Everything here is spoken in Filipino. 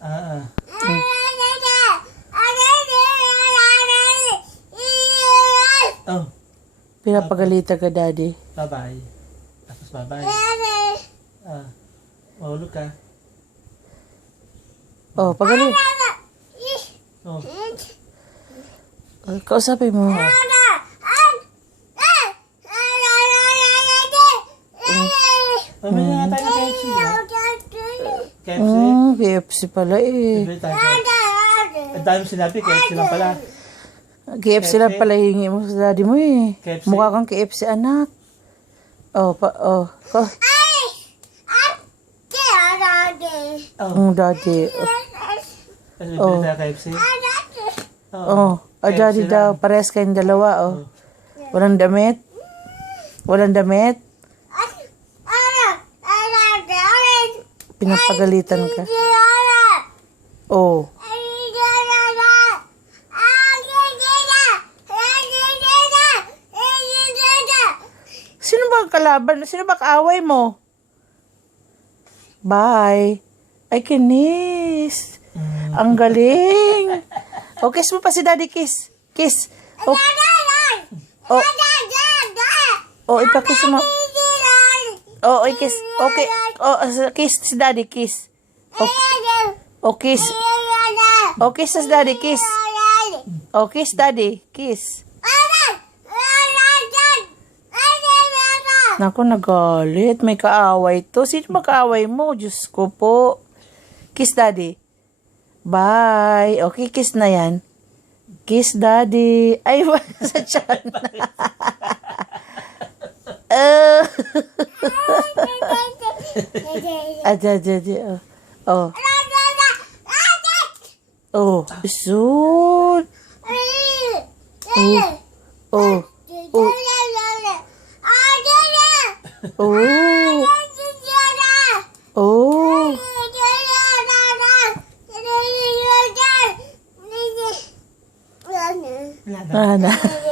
Ah, oh, Pinapagalitan ka, Daddy. bye-bye. Tapos bye-bye. Ah, mahulog ka. Oh, pagalit. Oh, Kausapin mo. mamaya na tayo ng KFC, ha? KFC? KFC pala eh. Bibili tayo KFC. Ang dami sinabi, KFC lang pala. KFC lang pala hingi mo sa daddy mo eh. KFC? Mukha kang KFC anak. Oh, Oh, daddy. kasi bibili tayo KFC. Oh, daddy KFC daw. lang. Parehas kayong dalawa, oh. Walang damit? Walang damit? Pinapagalitan ka. Oh. Sino ba ang kalaban? Sino ba kaaway mo? Bye. Ay, kinis. Ang galing. Oh, kiss mo pa si Daddy, kiss. Kiss. Oh, ipakiss mo. Oh, kiss. Okay. Oh, kiss si Daddy, kiss. Oh, kiss. Oh, kiss si Daddy, kiss. Oh, kiss Daddy, kiss. Naku, nagalit. May kaaway to. Sino ba kaaway mo? Diyos ko po. Kiss Daddy. Bye. Okay, kiss na yan. Kiss Daddy. Ay, sa tiyan. Oh. Oh. Soon. Oh. Oh. Oh. Oh. Wala na. Ano?